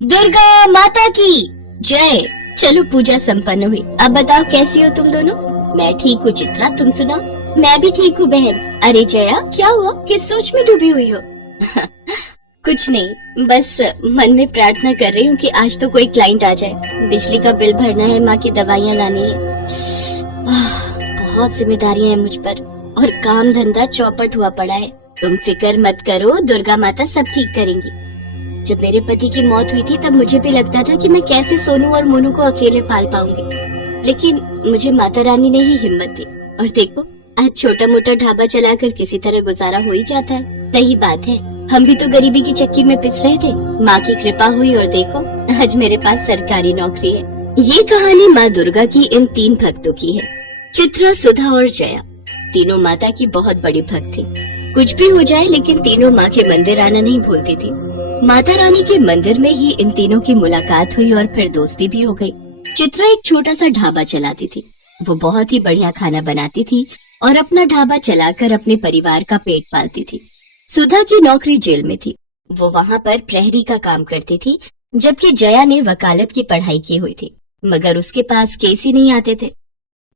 दुर्गा माता की जय। चलो पूजा संपन्न हुई। अब बताओ कैसी हो तुम दोनों? मैं ठीक हूँ चित्रा, तुम सुनाओ? मैं भी ठीक हूँ बहन। अरे जया, क्या हुआ? किस सोच में डूबी हुई हो? कुछ नहीं, बस मन में प्रार्थना कर रही हूँ कि आज तो कोई क्लाइंट आ जाए। बिजली का बिल भरना है, माँ की दवाइयाँ लानी है। बहुत जिम्मेदारियाँ हैं मुझ पर और काम धंधा चौपट हुआ पड़ा है। तुम फिक्र मत करो, दुर्गा माता सब ठीक करेंगी। जब मेरे पति की मौत हुई थी तब मुझे भी लगता था कि मैं कैसे सोनू और मोनू को अकेले पाल पाऊंगी, लेकिन मुझे माता रानी ने ही हिम्मत दी। और देखो, आज छोटा मोटा ढाबा चलाकर किसी तरह गुजारा हो ही जाता है। सही बात है, हम भी तो गरीबी की चक्की में पिस रहे थे। माँ की कृपा हुई और देखो आज मेरे पास सरकारी नौकरी है। ये कहानी माँ दुर्गा की इन 3 भक्तों की है, चित्रा, सुधा और जया। तीनों माता की बहुत बड़ी भक्त थी। कुछ भी हो जाए लेकिन तीनों माँ के मंदिर आना नहीं भूलती थी। माता रानी के मंदिर में ही इन तीनों की मुलाकात हुई और फिर दोस्ती भी हो गई। चित्रा एक छोटा सा ढाबा चलाती थी। वो बहुत ही बढ़िया खाना बनाती थी और अपना ढाबा चलाकर अपने परिवार का पेट पालती थी। सुधा की नौकरी जेल में थी। वो वहाँ पर प्रहरी का काम करती थी, जबकि जया ने वकालत की पढ़ाई की हुई थी, मगर उसके पास केस ही नहीं आते थे।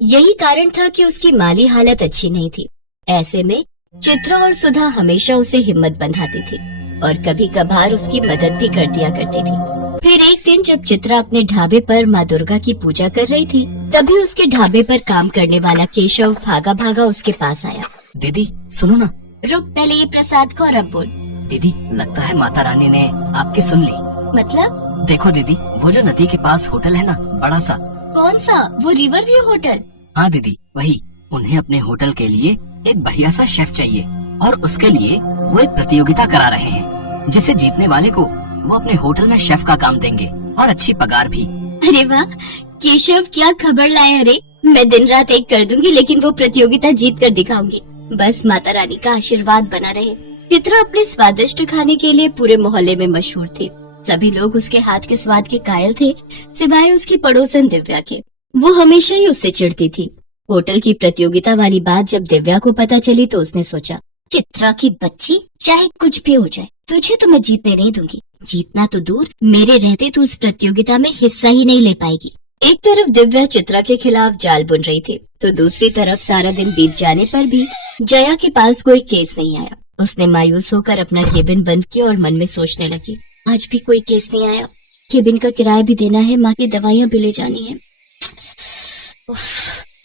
यही कारण था कि उसकी माली हालत अच्छी नहीं थी। ऐसे में चित्रा और सुधा हमेशा उसे हिम्मत बंधाती थी और कभी कभार उसकी मदद भी कर दिया करती थी। फिर एक दिन जब चित्रा अपने ढाबे पर माँ दुर्गा की पूजा कर रही थी, तभी उसके ढाबे पर काम करने वाला केशव भागा भागा उसके पास आया। दीदी सुनो ना। रुक, पहले ये प्रसाद को और अब बोल। दीदी, लगता है माता रानी ने आपकी सुन ली। मतलब? देखो दीदी, वो जो नदी के पास होटल है ना, बड़ा सा। कौन सा? वो रिवर व्यू होटल? हाँ दीदी, वही। उन्हें अपने होटल के लिए एक बढ़िया सा शेफ चाहिए और उसके लिए वो एक प्रतियोगिता करा रहे हैं, जिसे जीतने वाले को वो अपने होटल में शेफ का काम देंगे और अच्छी पगार भी। अरे वाह केशव, क्या खबर लाए? अरे मैं दिन रात एक कर दूंगी, लेकिन वो प्रतियोगिता जीत कर दिखाऊंगी। बस माता रानी का आशीर्वाद बना रहे। चित्रा अपने स्वादिष्ट खाने के लिए पूरे मोहल्ले में मशहूर थी। सभी लोग उसके हाथ के स्वाद के कायल थे, सिवाय उसकी पड़ोसन दिव्या के। वो हमेशा ही उससे चिढ़ती थी। होटल की प्रतियोगिता वाली बात जब दिव्या को पता चली तो उसने सोचा, चित्रा की बच्ची, चाहे कुछ भी हो जाए, तुझे तो मैं जीतने नहीं दूंगी। जीतना तो दूर, मेरे रहते तू उस प्रतियोगिता में हिस्सा ही नहीं ले पाएगी। एक तरफ दिव्या चित्रा के खिलाफ जाल बुन रही थी, तो दूसरी तरफ सारा दिन बीत जाने पर भी जया के पास कोई केस नहीं आया। उसने मायूस होकर अपना केबिन बंद किया और मन में सोचने लगी, आज भी कोई केस नहीं आया। केबिन का किराया भी देना है, माँ की दवाइयाँ भी ले जानी है।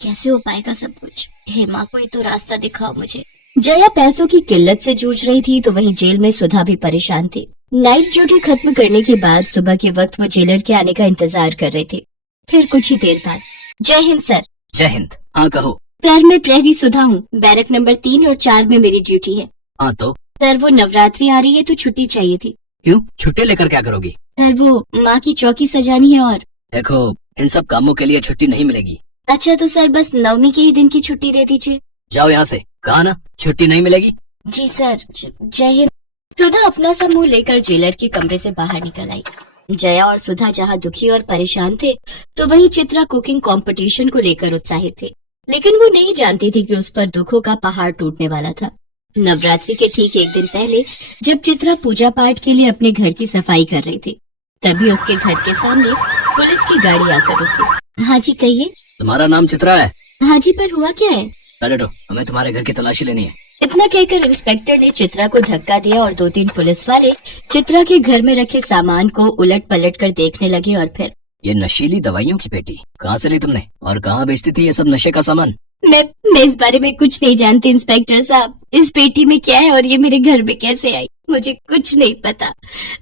कैसे हो पाएगा सब कुछ? हे माँ, कोई तो रास्ता दिखाओ मुझे। जया पैसों की किल्लत से जूझ रही थी, तो वहीं जेल में सुधा भी परेशान थी। नाइट ड्यूटी खत्म करने के बाद सुबह के वक्त वो जेलर के आने का इंतजार कर रहे थे। फिर कुछ ही देर बाद, जय हिंद सर। जय हिंद। हाँ कहो। सर, मैं प्रहरी सुधा हूँ। बैरक नंबर 3 और 4 में मेरी ड्यूटी है। हाँ तो? सर, वो नवरात्रि आ रही है तो छुट्टी चाहिए थी। क्यों? छुट्टी लेकर क्या करोगी? सर, वो माँ की चौकी सजानी है और। देखो, इन सब कामों के लिए छुट्टी नहीं मिलेगी। अच्छा तो सर, बस नवमी के ही दिन की छुट्टी दे दीजिए। जाओ यहाँ से, कहा ना छुट्टी नहीं मिलेगी। जी सर। जय हिंद। सुधा अपना सा मुंह लेकर जेलर के कमरे से बाहर निकल आई। जया और सुधा जहाँ दुखी और परेशान थे, तो वहीं चित्रा कुकिंग कंपटीशन को लेकर उत्साहित थे। लेकिन वो नहीं जानती थी कि उस पर दुखों का पहाड़ टूटने वाला था। नवरात्रि के ठीक एक दिन पहले जब चित्रा पूजा पाठ के लिए अपने घर की सफाई कर रही थी, तभी उसके घर के सामने पुलिस की गाड़ी आकर रुकी। हाँ जी कहिए। तुम्हारा नाम चित्रा है? हाँ जी, पर हुआ क्या है? अरे हमें तुम्हारे घर की तलाशी लेनी है। इतना कहकर इंस्पेक्टर ने चित्रा को धक्का दिया और 2-3 पुलिस वाले चित्रा के घर में रखे सामान को उलट पलट कर देखने लगे। और फिर, ये नशीली दवाइयों की पेटी कहाँ से ली तुमने और कहाँ बेचती थी ये सब नशे का सामान? मैं इस बारे में कुछ नहीं जानती इंस्पेक्टर साहब। इस पेटी में क्या है और ये मेरे घर में कैसे आई, मुझे कुछ नहीं पता।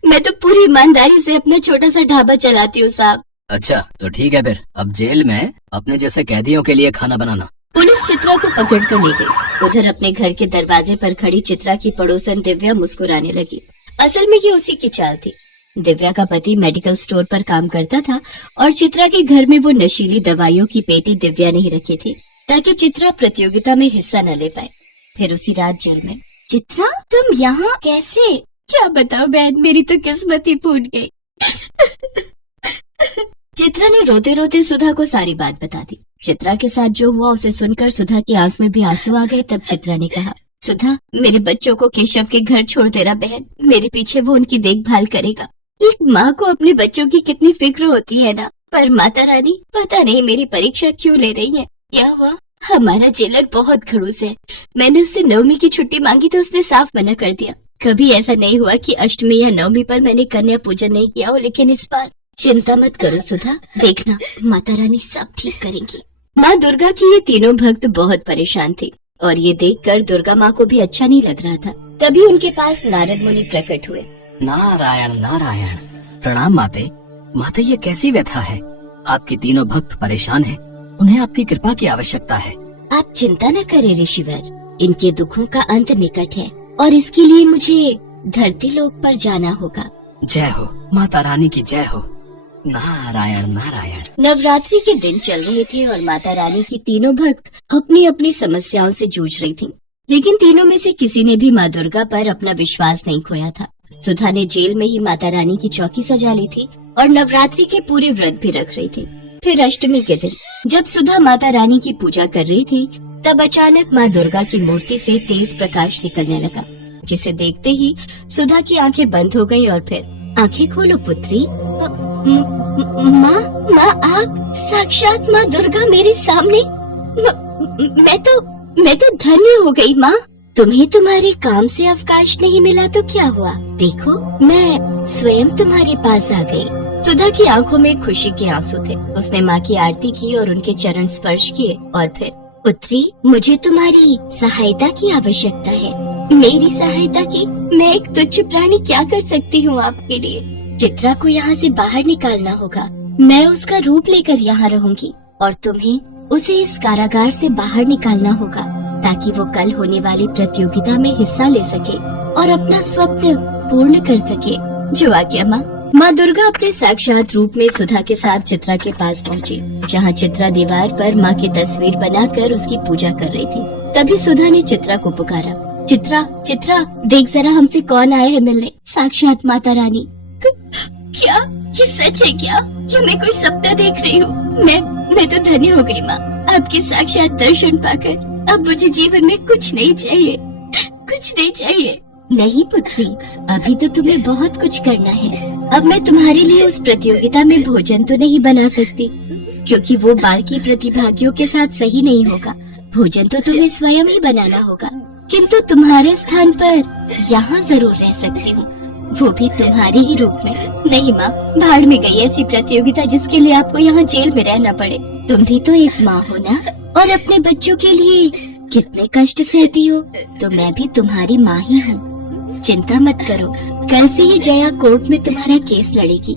मैं तो पूरी ईमानदारी से अपना छोटा सा ढाबा चलाती हूँ साहब। अच्छा तो ठीक है, फिर अब जेल में अपने जैसे कैदियों के लिए खाना बनाना। पुलिस चित्रा को पकड़ कर ले गई। उधर अपने घर के दरवाजे पर खड़ी चित्रा की पड़ोसन दिव्या मुस्कुराने लगी। असल में ये उसी की चाल थी। दिव्या का पति मेडिकल स्टोर पर काम करता था और चित्रा के घर में वो नशीली दवाइयों की पेटी दिव्या ने ही रखी थी, ताकि चित्रा प्रतियोगिता में हिस्सा न ले पाए। फिर उसी रात जेल में। चित्रा, तुम यहाँ कैसे? क्या बताओ बहन, मेरी तो किस्मत ही फूट गई। चित्रा ने रोते रोते सुधा को सारी बात बता दी। चित्रा के साथ जो हुआ उसे सुनकर सुधा की आंख में भी आंसू आ गए। तब चित्रा ने कहा, सुधा, मेरे बच्चों को केशव के घर छोड़ देना बहन। मेरे पीछे वो उनकी देखभाल करेगा। एक माँ को अपने बच्चों की कितनी फिक्र होती है ना। पर माता रानी पता नहीं मेरी परीक्षा क्यों ले रही है। क्या हुआ? हमारा जेलर बहुत खड़ूस है। मैंने उससे नवमी की छुट्टी मांगी तो उसने साफ मना कर दिया। कभी ऐसा नहीं हुआ कि अष्टमी या नवमी पर मैंने कन्या पूजन नहीं किया हो, लेकिन इस बार चिंता मत करो सुधा, देखना माता रानी सब ठीक करेंगी। माँ दुर्गा की ये तीनों भक्त बहुत परेशान थे और ये देखकर दुर्गा माँ को भी अच्छा नहीं लग रहा था। तभी उनके पास नारद मुनि प्रकट हुए। नारायण नारायण। प्रणाम माते। माते, ये कैसी व्यथा है? आपके तीनों भक्त परेशान हैं। उन्हें आपकी कृपा की आवश्यकता है। आप चिंता न करें ऋषिवर, इनके दुखों का अंत निकट है और इसके लिए मुझे धरती लोक पर जाना होगा। जय हो माता रानी की जय हो। नारायण नारायण। नवरात्रि के दिन चल रहे थे और माता रानी की तीनों भक्त अपनी अपनी समस्याओं से जूझ रही थीं। लेकिन तीनों में से किसी ने भी माँ दुर्गा पर अपना विश्वास नहीं खोया था। सुधा ने जेल में ही माता रानी की चौकी सजा ली थी और नवरात्रि के पूरे व्रत भी रख रही थी। फिर अष्टमी के दिन जब सुधा माता रानी की पूजा कर रही थी, तब अचानक माँ दुर्गा की मूर्ति से तेज प्रकाश निकलने लगा, जिसे देखते ही सुधा की आंखें बंद हो गई और फिर आंखें खोलो पुत्री। माँ आप साक्षात माँ दुर्गा मेरे सामने। मैं तो धन्य हो गई माँ। तुम्हें तुम्हारे काम से अवकाश नहीं मिला तो क्या हुआ, देखो मैं स्वयं तुम्हारे पास आ गई। सुधा की आंखों में खुशी के आंसू थे। उसने माँ की आरती की और उनके चरण स्पर्श किए और फिर, पुत्री मुझे तुम्हारी सहायता की आवश्यकता है। मेरी सहायता की? मैं एक तुच्छ प्राणी क्या कर सकती हूँ आपके लिए? चित्रा को यहाँ से बाहर निकालना होगा। मैं उसका रूप लेकर यहाँ रहूंगी और तुम्हें उसे इस कारागार से बाहर निकालना होगा ताकि वो कल होने वाली प्रतियोगिता में हिस्सा ले सके और अपना स्वप्न पूर्ण कर सके। जो आज्ञा माँ। माँ दुर्गा अपने साक्षात रूप में सुधा के साथ चित्रा के पास पहुँची, जहाँ चित्रा दीवार पर माँ की तस्वीर बनाकर उसकी पूजा कर रही थी। तभी सुधा ने चित्रा को पुकारा। चित्रा चित्रा देख जरा हमसे कौन आया है मिलने। साक्षात माता रानी। क्या ये सच है क्या? क्या मैं कोई सपना देख रही हूँ? मैं तो धन्य हो गई माँ, आपके साक्षात दर्शन पाकर। अब मुझे जीवन में कुछ नहीं चाहिए, कुछ नहीं चाहिए। नहीं पुत्री, अभी तो तुम्हें बहुत कुछ करना है। अब मैं तुम्हारे लिए उस प्रतियोगिता में भोजन तो नहीं बना सकती, क्योंकि वो बाकी प्रतिभागियों के साथ सही नहीं होगा। भोजन तो तुम्हें स्वयं ही बनाना होगा, किंतु तुम्हारे स्थान पर यहाँ जरूर रह सकती हूँ, वो भी तुम्हारे ही रूप में। नहीं माँ, भाड़ में गई ऐसी प्रतियोगिता जिसके लिए आपको यहाँ जेल में रहना पड़े। तुम भी तो एक माँ हो ना, और अपने बच्चों के लिए कितने कष्ट सहती हो, तो मैं भी तुम्हारी माँ ही हूँ। चिंता मत करो, कल से ही जया कोर्ट में तुम्हारा केस लड़ेगी।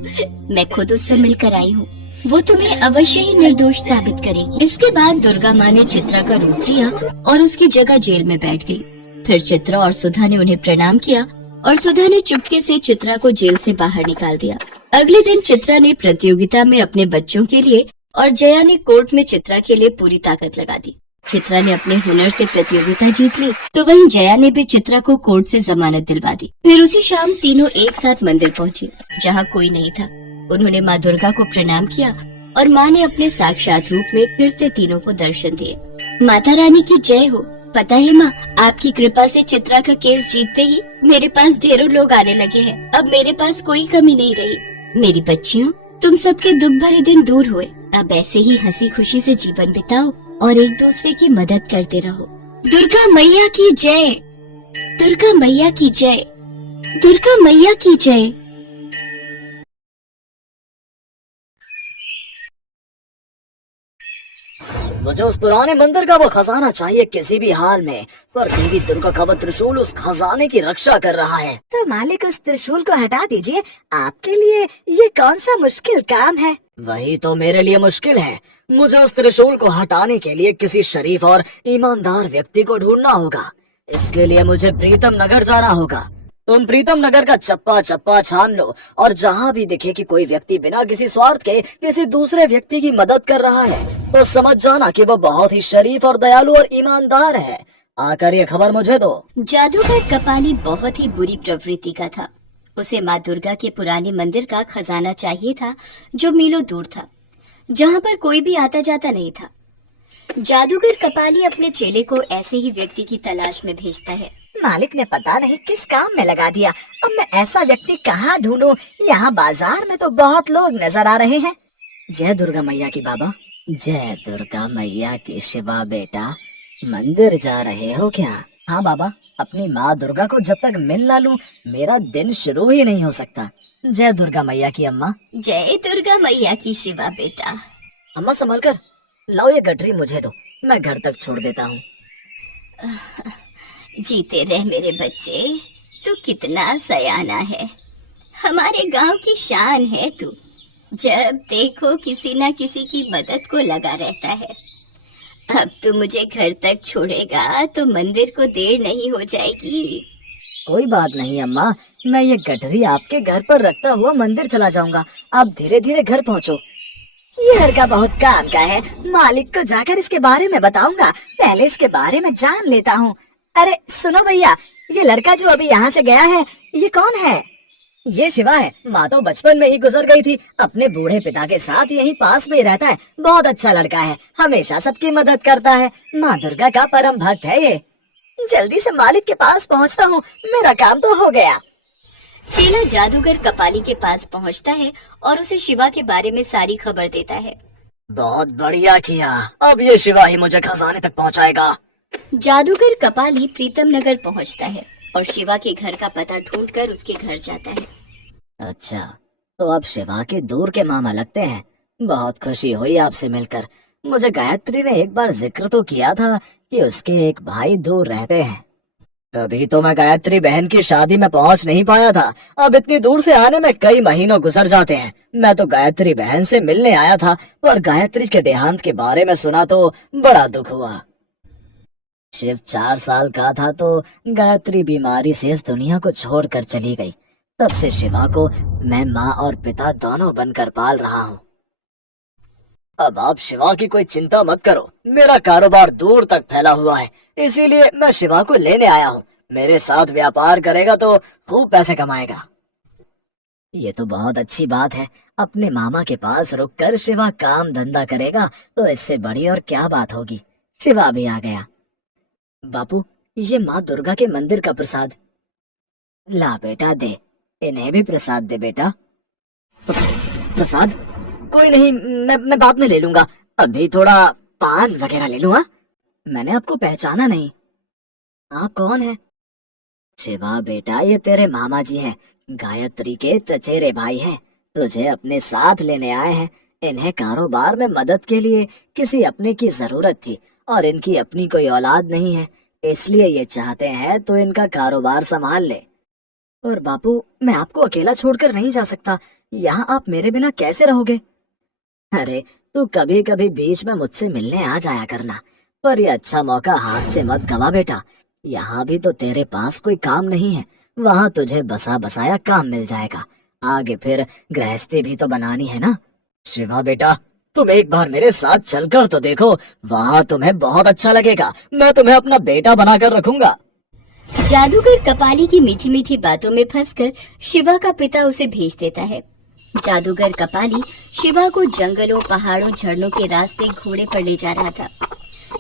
मैं खुद उससे मिलकर आई हूँ, वो तुम्हें अवश्य ही निर्दोष साबित करेगी। इसके बाद दुर्गा माँ ने चित्रा का रूप लिया और उसकी जगह जेल में बैठ गई। फिर चित्रा और सुधा ने उन्हें प्रणाम किया और सुधा ने चुपके से चित्रा को जेल से बाहर निकाल दिया। अगले दिन चित्रा ने प्रतियोगिता में अपने बच्चों के लिए और जया ने कोर्ट में चित्रा के लिए पूरी ताकत लगा दी। चित्रा ने अपने हुनर से प्रतियोगिता जीत ली, तो वहीं जया ने भी चित्रा को कोर्ट से जमानत दिलवा दी। फिर उसी शाम तीनों एक साथ मंदिर पहुँचे, जहाँ कोई नहीं था। उन्होंने माँ दुर्गा को प्रणाम किया और माँ ने अपने साक्षात रूप में फिर से तीनों को दर्शन दिए। माता रानी की जय हो। पता है माँ, आपकी कृपा से चित्रा का केस जीतते ही मेरे पास ढेरों लोग आने लगे हैं। अब मेरे पास कोई कमी नहीं रही। मेरी बच्चियों, तुम सबके दुख भरे दिन दूर हुए। अब ऐसे ही हंसी खुशी से जीवन बिताओ और एक दूसरे की मदद करते रहो। दुर्गा मैया की जय, दुर्गा मैया की जय, दुर्गा मैया की जय। मुझे उस पुराने मंदिर का वो खजाना चाहिए किसी भी हाल में, पर देवी दुर्गा का वो त्रिशूल उस खजाने की रक्षा कर रहा है। तो मालिक उस त्रिशूल को हटा दीजिए, आपके लिए ये कौन सा मुश्किल काम है। वही तो मेरे लिए मुश्किल है। मुझे उस त्रिशूल को हटाने के लिए किसी शरीफ और ईमानदार व्यक्ति को ढूंढना होगा। इसके लिए मुझे प्रीतम नगर जाना होगा। तुम प्रीतम नगर का चप्पा चप्पा छान लो और जहाँ भी दिखे कि कोई व्यक्ति बिना किसी स्वार्थ के किसी दूसरे व्यक्ति की मदद कर रहा है, तो समझ जाना कि वो बहुत ही शरीफ और दयालु और ईमानदार है। आकर ये खबर मुझे दो। जादूगर कपाली बहुत ही बुरी प्रवृत्ति का था। उसे माँ दुर्गा के पुराने मंदिर का खजाना चाहिए था, जो मीलों दूर था, जहाँ पर कोई भी आता जाता नहीं था। जादूगर कपाली अपने चेले को ऐसे ही व्यक्ति की तलाश में भेजता है। मालिक ने पता नहीं किस काम में लगा दिया। अब मैं ऐसा व्यक्ति कहाँ ढूंढूं? यहाँ बाजार में तो बहुत लोग नजर आ रहे हैं। जय दुर्गा मैया की बाबा। जय दुर्गा मैया की शिवा बेटा, मंदिर जा रहे हो क्या? हाँ बाबा, अपनी माँ दुर्गा को जब तक मिल ना लूं मेरा दिन शुरू ही नहीं हो सकता। जय दुर्गा मैया की अम्मा। जय दुर्गा मैया की शिवा बेटा। अम्मा संभल कर, लाओ ये गठरी मुझे दो, मैं घर तक छोड़ देता हूँ। जीते रह मेरे बच्चे, तू कितना सयाना है, हमारे गांव की शान है तू। जब देखो किसी ना किसी की मदद को लगा रहता है। अब तू मुझे घर तक छोड़ेगा तो मंदिर को देर नहीं हो जाएगी। कोई बात नहीं अम्मा, मैं ये गठरी आपके घर पर रखता हुआ मंदिर चला जाऊंगा। आप धीरे धीरे घर पहुँचो। ये लड़का बहुत काम का है, मालिक को जाकर इसके बारे में बताऊंगा। पहले इसके बारे में जान लेता हूँ। अरे सुनो भैया, ये लड़का जो अभी यहाँ से गया है, ये कौन है? ये शिवा है। माँ तो बचपन में ही गुजर गई थी, अपने बूढ़े पिता के साथ यहीं पास में ही रहता है। बहुत अच्छा लड़का है, हमेशा सबकी मदद करता है। माँ दुर्गा का परम भक्त है ये। जल्दी से मालिक के पास पहुँचता हूँ, मेरा काम तो हो गया। चेला जादूगर कपाली के पास पहुंचता है और उसे शिवा के बारे में सारी खबर देता है। बहुत बढ़िया किया, अब ये शिवा ही मुझे खजाने तक पहुँचाएगा। जादूगर कपाली प्रीतम नगर पहुंचता है और शिवा के घर का पता ढूंढकर उसके घर जाता है। अच्छा, तो अब शिवा के दूर के मामा लगते हैं। बहुत खुशी हुई आपसे मिलकर। मुझे गायत्री ने एक बार जिक्र तो किया था कि उसके एक भाई दूर रहते हैं। तभी तो मैं गायत्री बहन की शादी में पहुंच नहीं पाया था। अब इतनी दूर से आने में कई महीनों गुजर जाते हैं। मैं तो गायत्री बहन से मिलने आया था, पर गायत्री के देहांत के बारे में सुना तो बड़ा दुख हुआ। शिव 4 साल का था तो गायत्री बीमारी से इस दुनिया को छोड़कर चली गई। तब से शिवा को मैं माँ और पिता दोनों बनकर पाल रहा हूँ। अब आप शिवा की कोई चिंता मत करो, मेरा कारोबार दूर तक फैला हुआ है, इसीलिए मैं शिवा को लेने आया हूँ। मेरे साथ व्यापार करेगा तो खूब पैसे कमाएगा। ये तो बहुत अच्छी बात है। अपने मामा के पास रुककर शिवा काम धंधा करेगा तो इससे बड़ी और क्या बात होगी। शिवा भी आ गया। बापू, ये माँ दुर्गा के मंदिर का प्रसाद। ला बेटा दे, इन्हें भी प्रसाद दे बेटा। प्रसाद? कोई नहीं, मैं बाद में ले लूंगा। अभी थोड़ा पान वगैरह ले लूँ। मैंने आपको पहचाना नहीं, आप कौन है? शिवा बेटा, ये तेरे मामा जी हैं, गायत्री के चचेरे भाई हैं। तुझे अपने साथ लेने आए हैं। इन्हें कारोबार में मदद के लिए किसी अपने की जरूरत थी और इनकी अपनी कोई औलाद नहीं है, इसलिए ये चाहते हैं तो इनका कारोबार संभाल ले। और बापू, मैं आपको अकेला छोड़कर नहीं जा सकता। यहाँ आप मेरे बिना कैसे रहोगे? अरे तू कभी कभी बीच में मुझसे मिलने आ जाया करना, पर ये अच्छा मौका हाथ से मत गवा बेटा। यहाँ भी तो तेरे पास कोई काम नहीं है, वहाँ तुझे बसा बसाया काम मिल जाएगा। आगे फिर गृहस्थी भी तो बनानी है ना। शिवा बेटा, तुम एक बार मेरे साथ चलकर तो देखो, वहाँ तुम्हें बहुत अच्छा लगेगा। मैं तुम्हें अपना बेटा बनाकर रखूंगा। जादूगर कपाली की मीठी मीठी बातों में फंसकर शिवा का पिता उसे भेज देता है। जादूगर कपाली शिवा को जंगलों, पहाड़ों, झरनों के रास्ते घोड़े पर ले जा रहा था।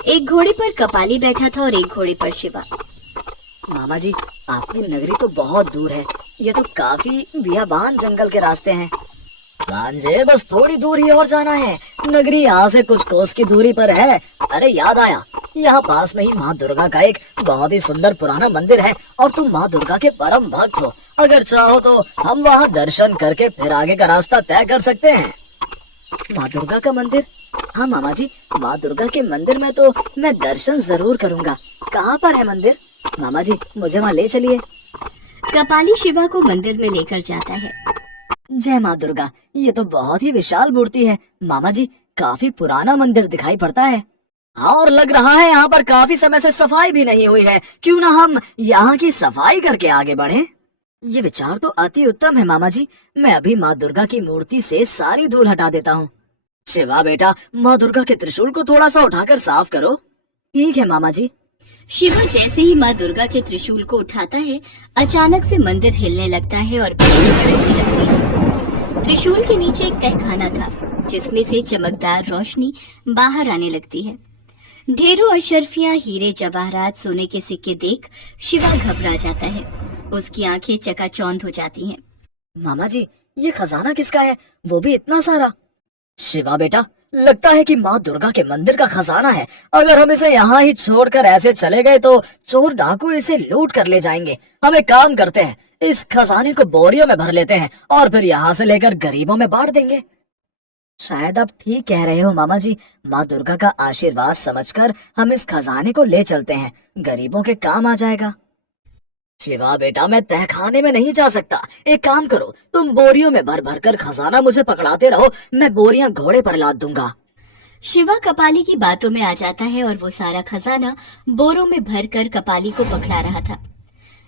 एक घोड़े पर कपाली बैठा था और एक घोड़े पर शिवा। मामा जी, आपकी नगरी तो बहुत दूर है, ये तो काफी बियाबान जंगल के रास्ते हैं। भांजे, बस थोड़ी दूर ही और जाना है, नगरी यहाँ से कुछ कोस की दूरी पर है। अरे याद आया, यहाँ पास में ही माँ दुर्गा का एक बहुत ही सुंदर पुराना मंदिर है और तुम माँ दुर्गा के परम भक्त हो। अगर चाहो तो हम वहाँ दर्शन करके फिर आगे का रास्ता तय कर सकते हैं। माँ दुर्गा का मंदिर? हाँ मामा जी, माँ दुर्गा के मंदिर में तो मैं दर्शन जरूर करूँगा। कहाँ पर है मंदिर? मामा जी, मुझे वहाँ ले चलिए। कपाली शिवा को मंदिर में लेकर जाता है। जय माँ दुर्गा, ये तो बहुत ही विशाल मूर्ति है। मामा जी, काफी पुराना मंदिर दिखाई पड़ता है। हाँ, और लग रहा है यहाँ पर काफी समय से सफाई भी नहीं हुई है। क्यों ना हम यहाँ की सफाई करके आगे बढ़ें? ये विचार तो अति उत्तम है मामा जी। मैं अभी माँ दुर्गा की मूर्ति से सारी धूल हटा देता हूँ। शिवा बेटा, माँ दुर्गा के त्रिशूल को थोड़ा सा उठाकर साफ करो। ठीक है मामा जी। शिवा जैसे ही माँ दुर्गा के त्रिशूल को उठाता है, अचानक से मंदिर हिलने लगता है और बिजली कड़कने लगती है। त्रिशूल के नीचे एक तहखाना था, जिसमें से चमकदार रोशनी बाहर आने लगती है। ढेरों अशर्फियां, हीरे, जवाहरात, सोने के सिक्के देख शिवा घबरा जाता है। उसकी आंखें चकाचौंध हो जाती हैं। मामा जी, ये खजाना किसका है, वो भी इतना सारा? शिवा बेटा, लगता है कि माँ दुर्गा के मंदिर का खजाना है। अगर हम इसे यहाँ ही छोड़कर ऐसे चले गए तो चोर डाकू इसे लूट कर ले जाएंगे। हम एक काम करते हैं, इस खजाने को बोरियों में भर लेते हैं और फिर यहाँ से लेकर गरीबों में बांट देंगे। शायद आप ठीक कह रहे हो मामा जी। माँ दुर्गा का आशीर्वाद समझकर हम इस खजाने को ले चलते हैं, गरीबों के काम आ जाएगा। शिवा बेटा, मैं तहखाने में नहीं जा सकता। एक काम करो, तुम बोरियों में भर भर कर खजाना मुझे पकड़ाते रहो, मैं बोरियां घोड़े पर लाद दूंगा। शिवा कपाली की बातों में आ जाता है और वो सारा खजाना बोरों में भरकर कपाली को पकड़ा रहा था।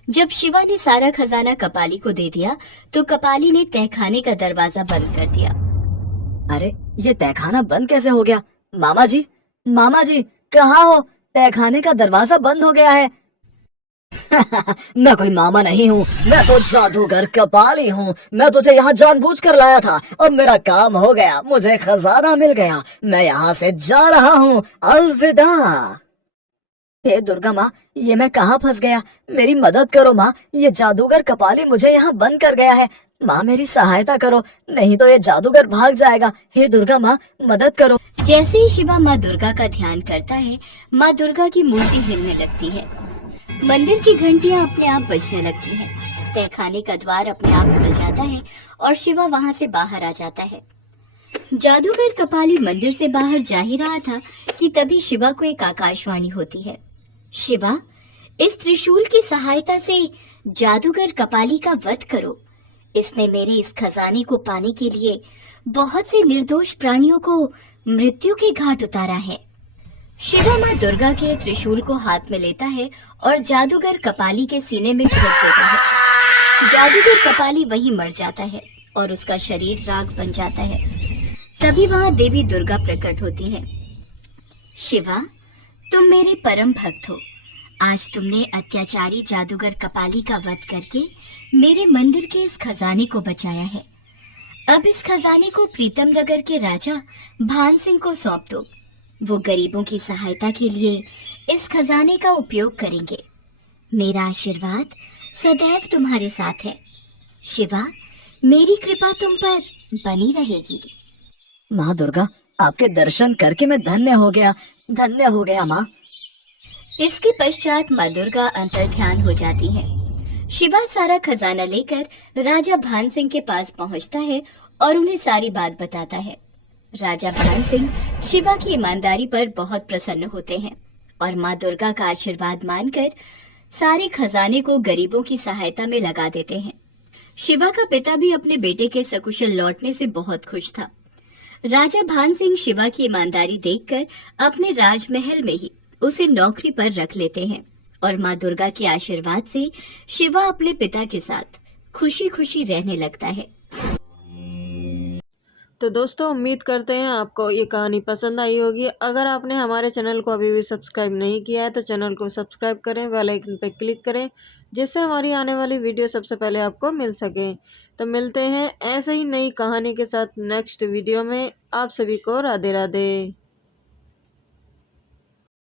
जब शिवा ने सारा खजाना कपाली को दे दिया तो कपाली ने तहखाने का दरवाजा बंद कर दिया। अरे, ये तहखाना बंद कैसे हो गया? मामा जी, मामा जी, कहाँ हो? तहखाने का दरवाजा बंद हो गया है। मैं कोई मामा नहीं हूँ, मैं तो जादूगर कपाली हूँ। मैं तुझे यहाँ जानबूझकर लाया था। अब मेरा काम हो गया, मुझे खजाना मिल गया, मैं यहाँ से जा रहा हूँ। अलविदा। हे दुर्गा माँ, ये मैं कहाँ फंस गया? मेरी मदद करो माँ, ये जादूगर कपाली मुझे यहाँ बंद कर गया है। माँ, मेरी सहायता करो, नहीं तो ये जादूगर भाग जाएगा। हे दुर्गा माँ, मदद करो। जैसे ही शिवा माँ दुर्गा का ध्यान करता है, माँ दुर्गा की मूर्ति हिलने लगती है। मंदिर की घंटियां अपने आप बजने लगती हैं। तहखाने का द्वार अपने आप खुल जाता है और शिवा वहां से बाहर आ जाता है। जादूगर कपाली मंदिर से बाहर जा ही रहा था कि तभी शिवा को एक आकाशवाणी होती है। शिवा, इस त्रिशूल की सहायता से जादूगर कपाली का वध करो। इसने मेरे इस खजाने को पाने के लिए बहुत से निर्दोष प्राणियों को मृत्यु के घाट उतारा है। शिवा माँ दुर्गा के त्रिशूल को हाथ में लेता है और जादूगर कपाली के सीने में ठोक देता है। जादूगर कपाली वहीं मर जाता है और उसका शरीर राख बन जाता है। तभी वहां देवी दुर्गा प्रकट होती है। शिवा, तुम मेरे परम भक्त हो। आज तुमने अत्याचारी जादूगर कपाली का वध करके मेरे मंदिर के इस खजाने को बचाया है। अब इस खजाने को प्रीतम नगर के राजा भान सिंह को सौंप दो। वो गरीबों की सहायता के लिए इस खजाने का उपयोग करेंगे। मेरा आशीर्वाद सदैव तुम्हारे साथ है। शिवा, मेरी कृपा तुम पर बनी रहेगी। माँ दुर्गा, आपके दर्शन करके मैं धन्य हो गया, धन्य हो गया माँ। इसके पश्चात माँ दुर्गा अंतर्ध्यान हो जाती है। शिवा सारा खजाना लेकर राजा भान सिंह के पास पहुंचता है और उन्हें सारी बात बताता है। राजा भान सिंह शिवा की ईमानदारी पर बहुत प्रसन्न होते हैं और माँ दुर्गा का आशीर्वाद मानकर सारे खजाने को गरीबों की सहायता में लगा देते हैं। शिवा का पिता भी अपने बेटे के सकुशल लौटने से बहुत खुश था। राजा भान सिंह शिवा की ईमानदारी देखकर अपने राजमहल में ही उसे नौकरी पर रख लेते हैं और माँ दुर्गा के आशीर्वाद से शिवा अपने पिता के साथ खुशी खुशी रहने लगता है। तो दोस्तों, उम्मीद करते हैं आपको ये कहानी पसंद आई होगी। अगर आपने हमारे चैनल को अभी भी सब्सक्राइब नहीं किया है तो चैनल को सब्सक्राइब करें, बेल आइकन पर क्लिक करें, जिससे हमारी आने वाली वीडियो सबसे पहले आपको मिल सके। तो मिलते हैं ऐसे ही नई कहानी के साथ नेक्स्ट वीडियो में। आप सभी को राधे राधे।